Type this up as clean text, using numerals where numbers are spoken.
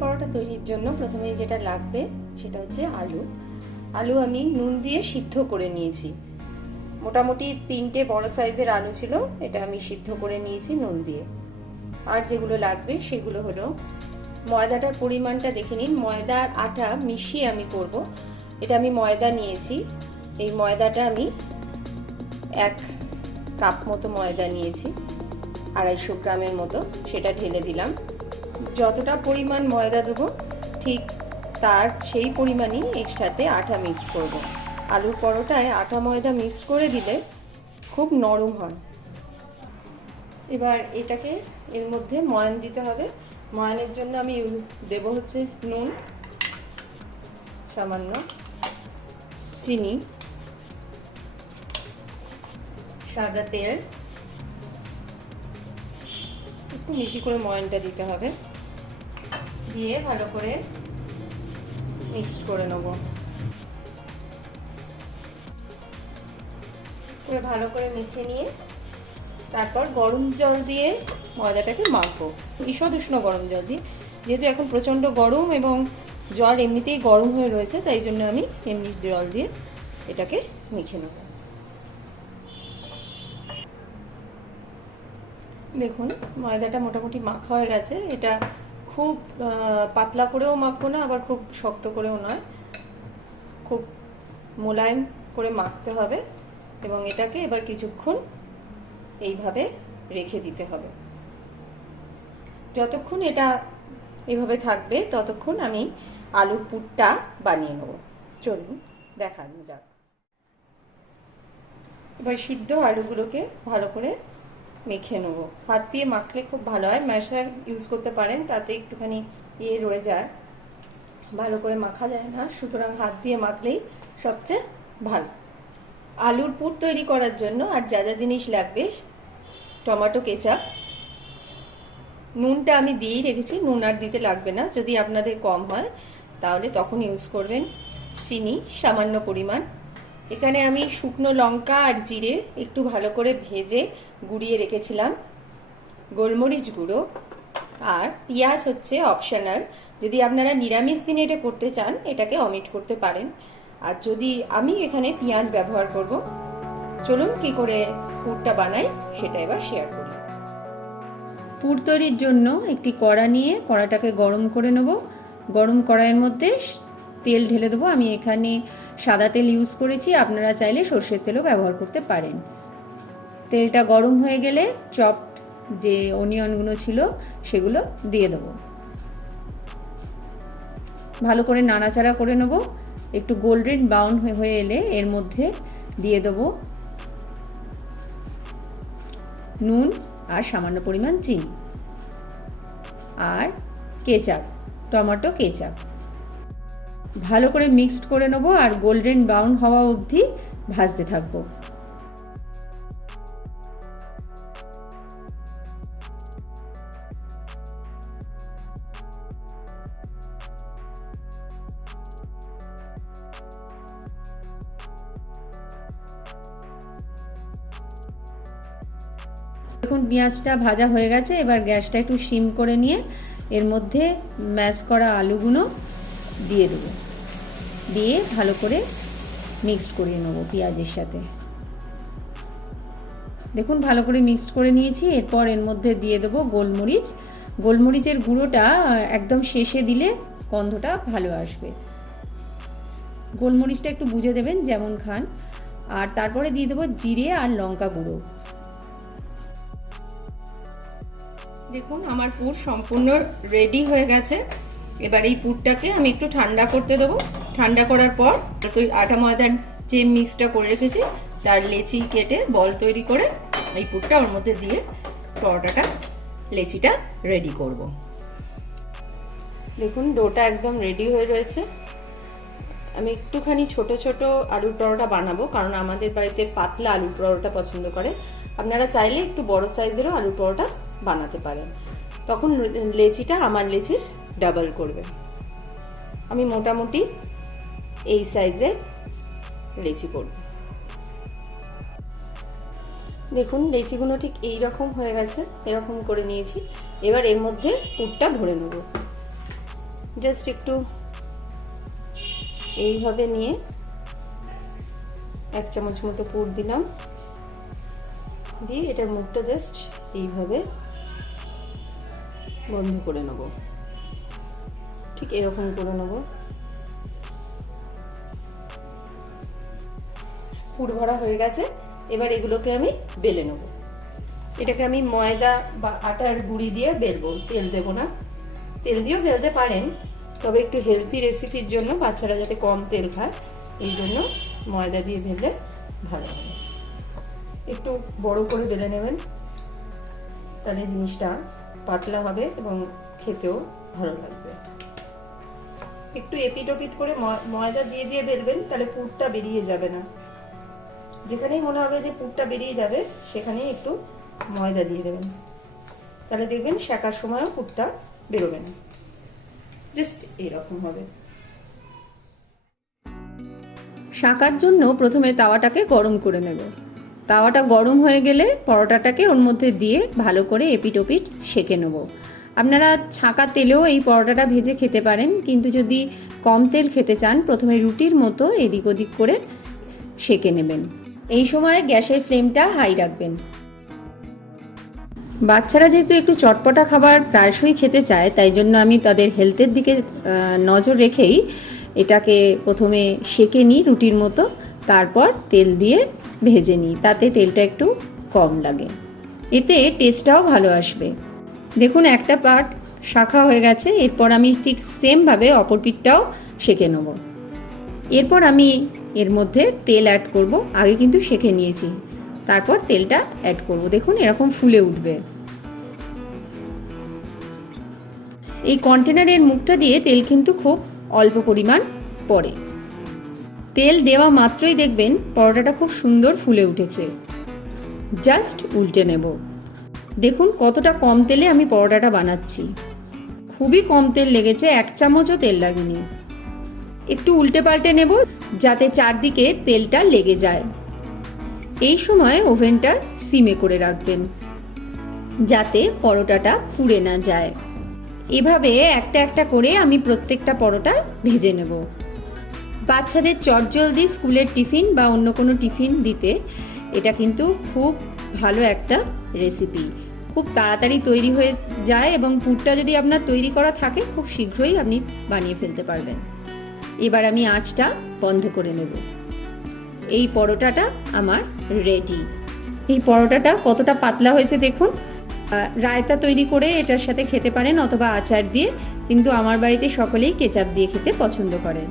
পরোটা তৈরির জন্য প্রথমে যেটা লাগবে সেটা হচ্ছে আলু। আলু আমি নুন দিয়ে সিদ্ধ করে নিয়েছি। মোটামুটি 3টে বড় সাইজের আলু ছিল, এটা আমি সিদ্ধ করে নিয়েছি নুন দিয়ে। আর যেগুলো লাগবে সেগুলো হলো ময়দাটার পরিমাণটা দেখে নিন। ময়দা আর আটা মিশিয়ে আমি করব। এটা আমি ময়দা নিয়েছি। এই ময়দাটা আমি 1 কাপ মতো ময়দা নিয়েছি, 250 গ্রামের মতো, সেটা ঢেলে দিলাম। যতটা পরিমাণ ময়দা দেবো ঠিক তার সেই পরিমাণই এর সাথে আটা মিক্স করব। আলুর পরোটায় আটা ময়দা মিক্স করে দিলে খুব নরম হয়। এবার এটাকে এর মধ্যে ময়ান দিতে হবে। ময়ানের জন্য আমি দেব হচ্ছে নুন, সামান্য চিনি, সাদা তেল, একটু বেশি করে ময়ানটা দিতে হবে, দিয়ে ভালো করে মিক্সড করে নেব। ভালো করে মেখে নিয়ে তারপর গরম জল দিয়ে ময়দাটাকে মাখবো, ঈষৎ উষ্ণ গরম জল দিয়ে। যেহেতু এখন প্রচণ্ড গরম এবং জল এমনিতেই গরম হয়ে রয়েছে, তাই জন্য আমি এমনি জল দিয়ে এটাকে মেখে নেব। দেখুন ময়দাটা মোটামুটি মাখা হয়ে গেছে। এটা খুব পাতলা করেও মাখবো না, আবার খুব শক্ত করেও নয়, খুব মোলায়েম করে মাখতে হবে। এবং এটাকে এবার কিছুক্ষণ এইভাবে রেখে দিতে হবে। যতক্ষণ এটা এইভাবে থাকবে ততক্ষণ আমি আলুর পুরটা বানিয়ে নেব। চলুন দেখানো যাক। এবার সিদ্ধ আলুগুলোকে ভালো করে মেখে নেব। হাত দিয়ে মাখলে খুব ভালো হয়, ম্যাশার ইউজ করতে পারেন, তাতে একটুখানি রয়ে যায়, ভালো করে মাখা যায় না, সুতরাং হাত দিয়ে মাখলেই সবচেয়ে ভালো। আলুর পুর তৈরি করার জন্য আর যা যা জিনিস লাগবে: টমেটো কেচাপ, নুনটা আমি দিয়েই রেখেছি, নুন আর দিতে লাগবে না, যদি আপনাদের কম হয় তাহলে তখন ইউজ করবেন। চিনি সামান্য পরিমাণ। এখানে আমি শুকনো লঙ্কা আর জিরে একটু ভালো করে ভেজে গুঁড়িয়ে রেখেছিলাম, গোলমরিচ গুঁড়ো, আর পেঁয়াজ হচ্ছে অপশনাল। যদি আপনারা নিরামিষ দিনে এটা করতে চান এটাকে অমিট করতে পারেন, আর যদি আমি এখানে পেঁয়াজ ব্যবহার করব। চলুন কি করে পুরটা বানাই সেটা এবার শেয়ার করি। পুর তৈরির জন্য একটি কড়া নিয়ে কড়াটাকে গরম করে নেব। গরম কড়াইয়ের মধ্যে তেল ঢেলে দেবো। আমি এখানে সাদা তেল ইউজ করেছি, আপনারা চাইলে সর্ষের তেলও ব্যবহার করতে পারেন। তেলটা গরম হয়ে গেলে চপড যে অনিয়নগুলো ছিল সেগুলো দিয়ে দেবো। ভালো করে নাড়াচাড়া করে নেব। একটু গোল্ডেন ব্রাউন হয়ে এলে এর মধ্যে দিয়ে দেবো নুন আর সামান্য পরিমাণ চিনি আর কেচাপ, টমেটো কেচাপ। ভালো করে মিক্সড করে নেব আর গোল্ডেন ব্রাউন হওয়া অবধি ভাজতে থাকবো। দেখুন পেঁয়াজটা ভাজা হয়ে গেছে। এবার গ্যাসটা একটু সিম করে নিয়ে এর মধ্যে ম্যাশ করা আলুগুলো দিয়ে দেবো, দিয়ে ভালো করে মিক্সড করিয়ে নেবো পেঁয়াজের সাথে। দেখুন ভালো করে মিক্সড করে নিয়েছি। এরপর এর মধ্যে দিয়ে দেবো গোলমরিচ। গোলমরিচের গুঁড়োটা একদম শেষে দিলে গন্ধটা ভালো আসবে। গোলমরিচটা একটু বুঝে দেবেন যেমন খান। আর তারপরে দিয়ে দেবো জিরে আর লঙ্কা গুঁড়ো। দেখুন আমার পুর সম্পূর্ণ রেডি হয়ে গেছে। এবার এই পুরটাকে আমি একটু ঠান্ডা করতে দেবো। ঠান্ডা করার পর আটা ময়দার যে মিক্সটা করে রেখেছি তার লেচি কেটে বল তৈরি করে এই পুরটা ওর মধ্যে দিয়ে পরোটাটা লেচিটা রেডি করব। দেখুন ডোটা একদম রেডি হয়ে রয়েছে। আমি একটুখানি ছোট ছোট আলুর পরোটা বানাবো, কারণ আমাদের বাড়িতে পাতলা আলুর পরোটা পছন্দ করে। আপনারা চাইলে একটু বড় সাইজেরও আলুর পরোটা বানাতে পারেন, তখন লেচিটা আমার লেচির ডাবল করবে। আমি মোটামুটি এই সাইজের লেচি করব। দেখুন লেচিগুলো ঠিক এই রকম হয়ে গেছে, এরকম করে নিয়েছি। এবার এর মধ্যে পুরটা ভরে নেব। জাস্ট একটু এইভাবে নিয়ে 1 চামচ মতো পুর দিলাম, দিয়ে এটার মুখটা জাস্ট এইভাবে বন্ধ করে নেব, ঠিক এরকম করে নেব। পুর ভরা হয়ে গেছে, এবার এগুলোকে আমি বেলে নেব। এটাকে আমি ময়দা বা আটার গুঁড়ি দিয়ে বেলবো, তেল দেবো না। তেল দিয়েও বেলতে পারেন, তবে একটু হেলদি রেসিপির জন্য, বাচ্চারা যাতে কম তেল খায় এই জন্য ময়দা দিয়ে বেললে ভালো হবে। একটু বড় করে বেলে নেবেন, তাহলে জিনিসটা পাতলা হবে এবং খেতেও ভালো লাগবে। একটু এপিট ওপিট করে ময়দা দিয়ে দিয়ে বেলবেন, তাহলে পুরটা বেরিয়ে যাবে না। যেখানেই মনে হবে যে পুরটা বেরিয়ে যাবে সেখানেই একটু ময়দা দিয়ে দেবেন, তাহলে দেখবেন সেকার সময়ও পুরটা বেরোবে না। জাস্ট এরকম হবে। শাকার জন্য প্রথমে তাওয়াটাকে গরম করে নেব। তাওয়াটা গরম হয়ে গেলে পরোটাটাকে ওর মধ্যে দিয়ে ভালো করে এপিট ওপিট সেঁকে নেব। আপনারা ছাঁকা তেলেও এই পরোটাটা ভেজে খেতে পারেন, কিন্তু যদি কম তেল খেতে চান প্রথমে রুটির মতো এদিক ওদিক করে সেঁকে নেবেন। এই সময় গ্যাসের ফ্লেমটা হাই রাখবেন। বাচ্চারা যেহেতু একটু চটপটা খাবার প্রায়শই খেতে চায়, তাই জন্য আমি তাদের হেলথের দিকে নজর রেখেই এটাকে প্রথমে সেঁকে নিই রুটির মতো, তারপর তেল দিয়ে ভেজে নিই, তাতে তেলটা একটু কম লাগে, এতে টেস্টটাও ভালো আসবে। দেখুন একটা পার্ট শাখা হয়ে গেছে, এরপর আমি ঠিক সেমভাবে অপর পিঠটাও সেঁকে নেব। এরপর আমি এর মধ্যে তেল অ্যাড করব, আগে কিন্তু সেঁকে নিয়েছি, তারপর তেলটা অ্যাড করব। দেখুন এরকম ফুলে উঠবে। এই কন্টেনারের মুখটা দিয়ে তেল কিন্তু খুব অল্প পরিমাণ পড়ে। তেল দেওয়া মাত্রই দেখবেন পরোটাটা খুব সুন্দর ফুলে উঠেছে। জাস্ট উল্টে নেব। দেখুন কতটা কম তেলে আমি পরোটাটা বানাচ্ছি, খুবই কম তেল লেগেছে, 1 চামচও তেল লাগেনি। একটু উল্টে পাল্টে নেব যাতে চারদিকে তেলটা লেগে যায়। এই সময় ওভেনটা সিমে করে রাখবেন যাতে পরোটাটা পুড়ে না যায়। এভাবে একটা একটা করে আমি প্রত্যেকটা পরোটা ভেজে নেব। বাচ্চাদের চটজলদি স্কুলের টিফিন বা অন্য কোনো টিফিন দিতে এটা কিন্তু খুব ভালো একটা রেসিপি, খুব তাড়াতাড়ি তৈরি হয়ে যায় এবং পুরটা যদি আপনার তৈরি করা থাকে খুব শীঘ্রই আপনি বানিয়ে ফেলতে পারবেন। এবার আমি আঁচটা বন্ধ করে নেব। এই পরোটাটা আমার রেডি। এই পরোটাটা কতটা পাতলা হয়েছে দেখুন। রায়তা তৈরি করে এটার সাথে খেতে পারেন অথবা আচার দিয়ে, কিন্তু আমার বাড়িতে সকলেই কেচাপ দিয়ে খেতে পছন্দ করেন।